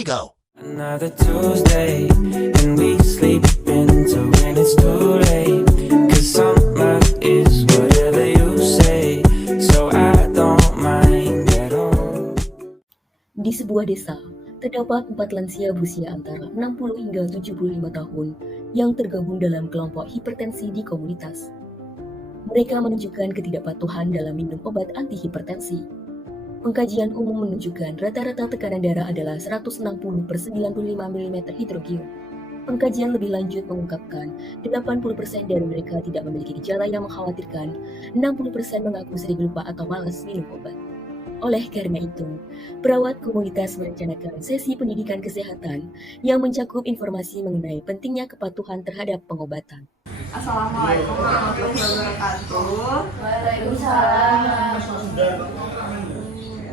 we go. Another Tuesday, and we sleeping till when it's too late. 'Cause summer is whatever you say, so I don't mind at all. Di sebuah desa, terdapat 4 lansia berusia antara 60 hingga 75 tahun yang tergabung dalam kelompok hipertensi di komunitas. Mereka menunjukkan ketidakpatuhan dalam minum obat antihipertensi. Pengkajian umum menunjukkan rata-rata tekanan darah adalah 160/95 mm hidrogium. Pengkajian lebih lanjut mengungkapkan 80% dari mereka tidak memiliki gejala yang mengkhawatirkan, 60% mengaku sering lupa atau malas minum obat. Oleh karena itu, perawat komunitas merencanakan sesi pendidikan kesehatan yang mencakup informasi mengenai pentingnya kepatuhan terhadap pengobatan. Assalamualaikum warahmatullahi wabarakatuh. Waalaikumsalam.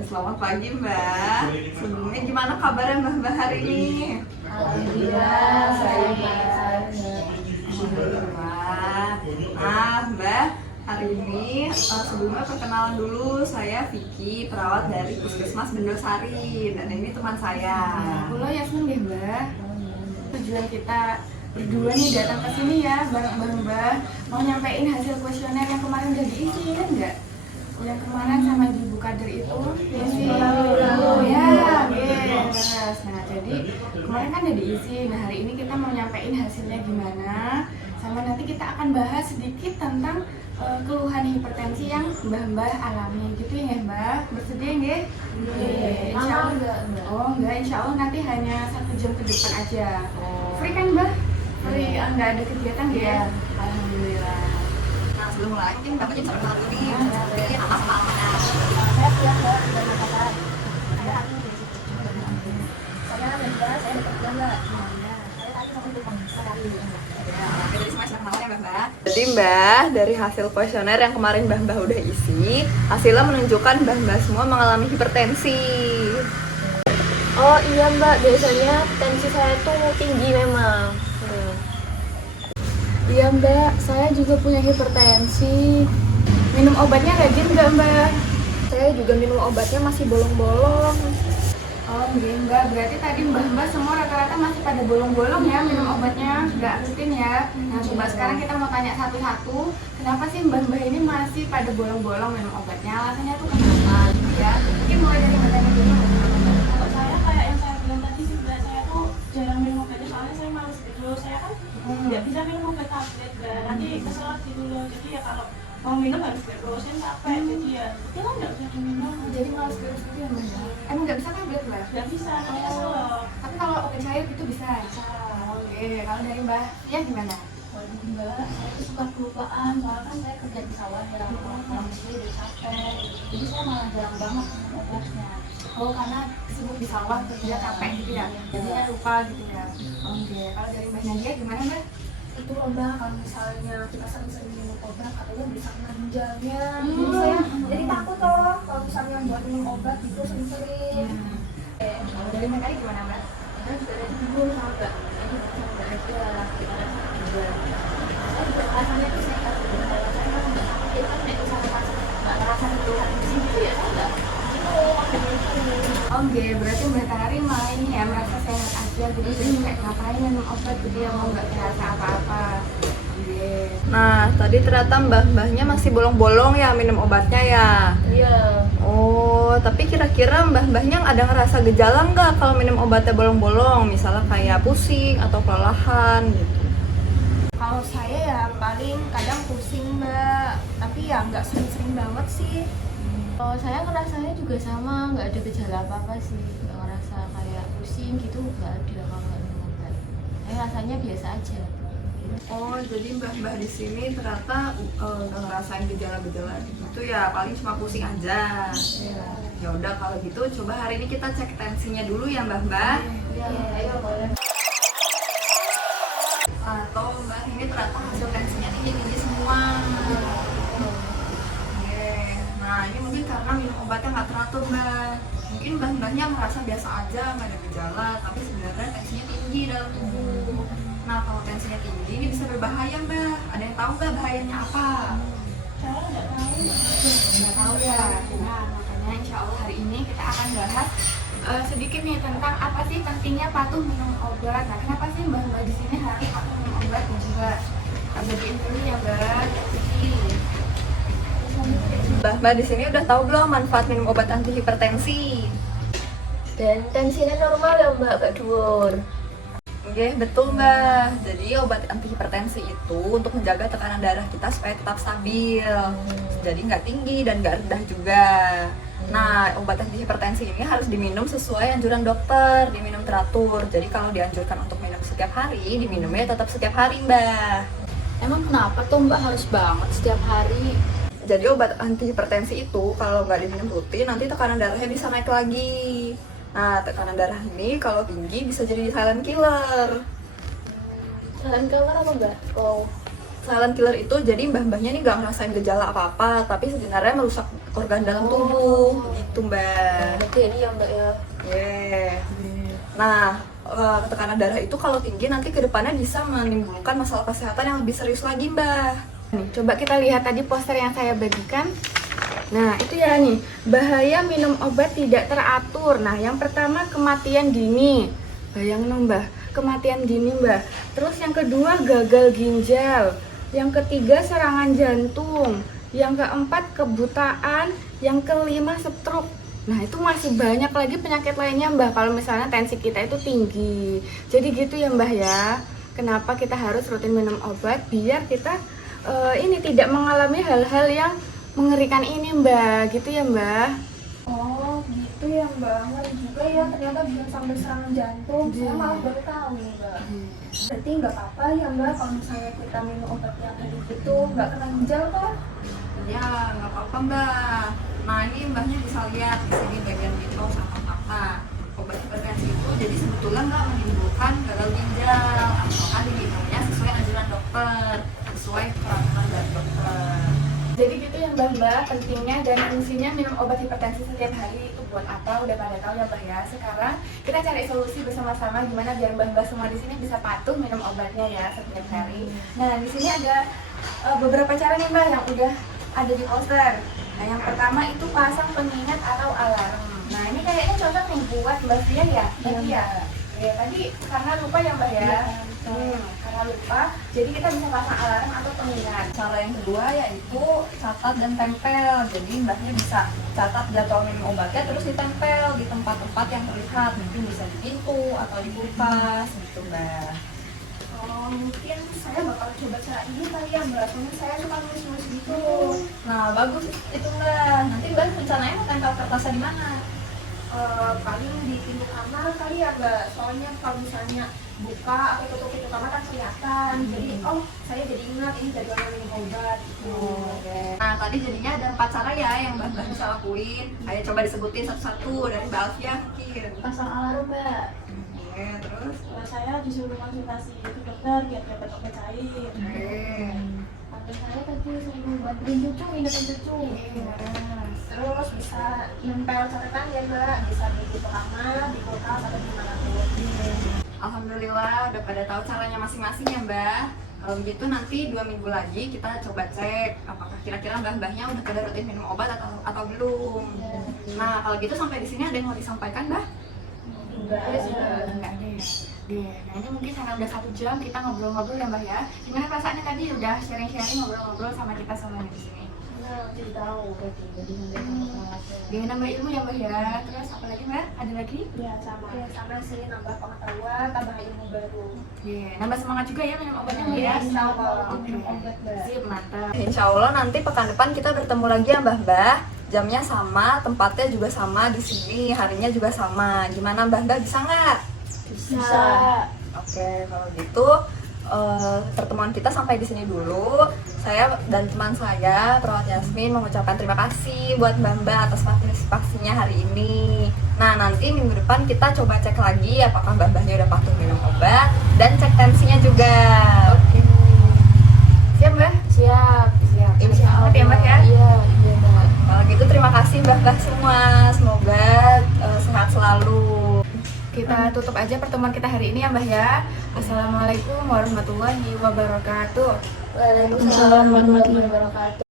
Selamat pagi Mbak. Sebelumnya gimana kabarnya Mbak hari ini? Alhamdulillah, saya baik. Alhamdulillah. Nah Mbak, hari ini sebelumnya perkenalan dulu, saya Vicky, perawat dari Puskesmas Bendosari, dan ini teman saya. Halo Yasmin ya Mbak. Tujuan kita berdua nih datang ke sini ya bareng Mbak, mau nyampein hasil kuesioner yang kemarin udah diisi kan nggak? Yang kemarin sama Ibu Kader itu diisi. Oh ya, terus. Nah jadi kemarin kan udah diisi. Nah hari ini kita mau nyampein hasilnya gimana? Sama nanti kita akan bahas sedikit tentang keluhan hipertensi yang Mbah alami gitu ya Mbak. Bersedia nggih? Insya Allah. Oh enggak, insya Allah nanti hanya 1 jam ke depan aja. Free kan Mbak? Free, nggak ada kegiatan ya? Alhamdulillah. Nah sebelum mulai mungkin Mbak bisa perkenalan dulu nih, jadi nama sama alamatnya. Saya siap Mbak, sudah mengatakan. Saya hari ini saya Mbak, saya bekerja Mbak. Saya tadi mau ke sekali. Jadi semuanya sudah kenalan ya Mbak. Jadi Mbak, dari hasil kuesioner yang kemarin Mbah udah isi, hasilnya menunjukkan Mbah semua mengalami hipertensi. Oh iya Mbak, biasanya tensi saya tuh tinggi memang. Iya Mbak, saya juga punya hipertensi. Minum obatnya rajin nggak Mbak? Saya juga minum obatnya masih bolong-bolong. Oh iya Mbak, berarti tadi Mbak semua rata-rata masih pada bolong-bolong ya minum obatnya, nggak rutin ya. Nah coba sekarang kita mau tanya satu-satu, kenapa sih Mbak ini masih pada bolong-bolong minum obatnya? Alasannya tuh kenapa? Ya, mungkin mulai dari Mbak tanya dulu. Kalau saya kayak yang saya bilang tadi juga, saya tuh jarang minum obatnya soalnya saya males gitu. Saya kan nggak bisa minum obat tablet, nanti keselat gitu loh. Jadi ya kalau mau minum harus diterusin capek, jadi ya itu kan nggak bisa diminum. Jadi malas terus gitu ya Mbak? Emang nggak bisa tablet Mbak? Nggak bisa, nanti keselak. Tapi kalau obat cair itu bisa? Oke, kalau dari Mbak ya gimana? Kalau Mbak, saya tuh suka kelupaan, soalnya kan saya kerja di sawah ya, pulang sih udah capek. Jadi saya malah jarang banget minum obatnya. Oh karena sibuk di sawah kerja capek gitu ya? Jadinya lupa gitu ya? Oke, kalau dari Mbak Nadia gimana Mbak? Itu loh Mbak, kalau misalnya kita sering-sering minum obat, katanya bisa kena ginjalnya. Hmm. Jadi saya jadi takut loh kalau misalnya buat minum obat gitu sering-sering. Kalau dari Mbak Kali gimana Mbak? Saya juga dari dulu sama Mbak. Jadi sama aja kita juga. Saya juga rasanya tuh sehat. Kalau saya kan nggak sakit kan nggak bisa nggak ngerasa keluhan di sini ya saya nggak. Oke, berarti Mbak Tari malah ini ya merasa sehat aja gitu, jadi kayak ngapain minum obat gitu ya, mau nggak terasa apa-apa. Oke. Nah tadi ternyata mbahnya masih bolong-bolong ya minum obatnya ya. Iya. Oh, tapi kira-kira mbahnya ada ngerasa gejala nggak kalau minum obatnya bolong-bolong? Misalnya kayak pusing atau kelelahan gitu. Kalau saya ya paling kadang pusing Mbak, tapi ya nggak sering-sering banget sih. Kalau saya ngerasanya juga sama, nggak ada gejala apa-apa sih, nggak ngerasa kayak pusing gitu, nggak ada kalau nggak minum obat. Saya rasanya biasa aja. Oh, jadi mbah di sini ternyata nggak ngerasain gejala-gejala gitu ya, paling cuma pusing aja. Ya udah kalau gitu coba hari ini kita cek tensinya dulu ya mbah. Iya, ayo boleh. Atau mbah ini ternyata hasil tensinya tinggi semua. Nah ini mungkin karena minum obatnya nggak teratur mbak. Mungkin mbahnya merasa biasa aja, nggak ada gejala, tapi sebenarnya tensinya tinggi dalam tubuh. Nah kalau tensinya tinggi ini bisa berbahaya mbak. Ada yang tahu nggak bahayanya apa? Saya nggak tahu. Nggak tahu ya. Nah makanya insya Allah hari ini kita akan bahas sedikit nih tentang apa sih pentingnya patuh minum obat. Nah, kenapa sih mbak-mbak di sini harus patuh minum obat dan juga bagiin dulu ya mbak. Mbak di sini udah tahu belum manfaat minum obat anti hipertensi? Dan tensinya normal ya Mbak, gak dhuwur. Oke, betul Mbak. Jadi obat anti hipertensi itu untuk menjaga tekanan darah kita supaya tetap stabil. Jadi nggak tinggi dan nggak rendah juga. Nah, obat anti hipertensi ini harus diminum sesuai anjuran dokter, diminum teratur. Jadi kalau dianjurkan untuk minum setiap hari, diminumnya tetap setiap hari Mbak. Emang kenapa tuh Mbak harus banget setiap hari? Jadi obat anti hipertensi itu kalau nggak diminum rutin, nanti tekanan darahnya bisa naik lagi. Nah, tekanan darah ini kalau tinggi bisa jadi silent killer. Silent killer apa Mbak? Oh, Silent killer itu jadi mbah-mbahnya nih nggak ngerasain gejala apa-apa, tapi sebenarnya merusak organ dalam tubuh, gitu Mbak. berarti ini ya Mbak ya. Yeah. Nah, tekanan darah itu kalau tinggi nanti ke depannya bisa menimbulkan masalah kesehatan yang lebih serius lagi Mbak. Nih, coba kita lihat tadi poster yang saya bagikan. Nah, itu ya nih, bahaya minum obat tidak teratur. Nah, yang pertama kematian dini. Bayangin dong, Mbah, kematian dini, Mbah. Terus yang kedua gagal ginjal. Yang ketiga serangan jantung. Yang keempat kebutaan. Yang kelima stroke. Nah, itu masih banyak lagi penyakit lainnya, Mbah, kalau misalnya tensi kita itu tinggi. Jadi gitu ya, Mbah ya. Kenapa kita harus rutin minum obat biar kita ini tidak mengalami hal-hal yang mengerikan ini Mbak, gitu ya Mbak. Oh gitu ya Mbak, ngeri juga ya ternyata bisa sampai serangan jantung. Saya malah baru tahu nih Mbak. Berarti nggak apa-apa ya Mbak kalau misalnya kita minum obat yang tadi itu nggak kena ginjal kan? Ya, nggak apa-apa Mbak. Nah, ini Mbahnya bisa lihat di sini bagian mitos atau fakta. Obat hipertensi itu jadi sebetulnya nggak menimbulkan gagal ginjal, asalkan diminumnya sesuai anjuran dokter, sesuai peraturan dari dokter. Jadi gitu ya Mbak, pentingnya dan fungsinya minum obat hipertensi setiap hari itu buat apa? Udah pada tahu ya Mbak ya. Sekarang kita cari solusi bersama-sama gimana biar Mbak semua di sini bisa patuh minum obatnya ya setiap hari. Nah, di sini ada beberapa cara nih Mbak yang udah ada di poster. Nah, yang pertama itu pasang pengingat atau alarm. Nah, ini kayaknya cocok nih buat Mbak Fia ya. Tadi ya. Ya, tadi karena lupa ya Mbak ya. Karena lupa, jadi kita bisa pasang alarm atau pengingat. Cara yang kedua yaitu catat dan tempel. Jadi Mbahnya bisa catat jadwal minum obatnya terus ditempel di tempat-tempat yang terlihat. Mungkin bisa di pintu atau di kulkas gitu Mbak. Oh mungkin saya bakal coba cara ini kali ya Mbak. Soalnya saya suka nulis-nulis gitu. Nah, bagus itu Mbak. Nanti Mbak rencananya mau tempel kertasnya di mana? Paling di pintu kamar kali ya Mbak. Soalnya kalau misalnya buka atau tutup pintu kamar kan kelihatan. Jadi oh saya jadi ingat ini jadwalnya minum obat gitu. Nah, tadi jadinya ada 4 cara ya yang Mbak bisa lakuin. Ayo coba disebutin satu-satu dari Mbak Alfia mungkin. Pasang alarm Mbak. Oke, terus? Saya disuruh konsultasi ke dokter biar dapat obat cair. Atau saya tadi suruh bantuin cucu, ingetin cucu. Terus bisa nempel catatan ya Mbak, bisa di pintu kamar, di kulkas atau di mana pun. Alhamdulillah udah pada tahu caranya masing-masing ya Mbak. Kalau begitu nanti 2 minggu lagi kita coba cek apakah kira-kira mbah-mbahnya udah pada rutin minum obat atau belum. Nah, kalau gitu sampai di sini ada yang mau disampaikan Mbak? Enggak deh. Nah, ini mungkin karena udah 1 jam kita ngobrol-ngobrol ya Mbak ya. Gimana perasaannya tadi udah sharing-sharing ngobrol-ngobrol sama kita semuanya di sini? Jadi tahu berarti jadi Dia nambah ilmu ya Mbak ya. Terus apa lagi Mbak? Ada lagi? Ya sama sih nambah pengetahuan, tambah ilmu baru. Nambah semangat juga ya minum obatnya Mbak ya. Insya Allah Oke. minum obat Mbak. Sip, mantap. Insya Allah nanti pekan depan kita bertemu lagi ya Mbah-mbah. Jamnya sama, tempatnya juga sama di sini, harinya juga sama. Gimana Mbah-mbah bisa nggak? bisa. Oke, kalau gitu pertemuan kita sampai di sini dulu. Saya dan teman saya, Perawat Yasmin, mengucapkan terima kasih buat Mbak atas partisipasinya hari ini. Nah, nanti minggu depan kita coba cek lagi apakah Mbahnya udah patuh minum obat dan cek tensinya juga. Oke. Siap Mbak? Siap. Insya Allah ya Mbak ya. Iya Mbak. Kalau gitu terima kasih Mbah semua. Semoga sehat selalu. Kita tutup aja pertemuan kita hari ini ya Mbak ya. Assalamualaikum warahmatullahi wabarakatuh. Waalaikumsalam warahmatullahi wabarakatuh.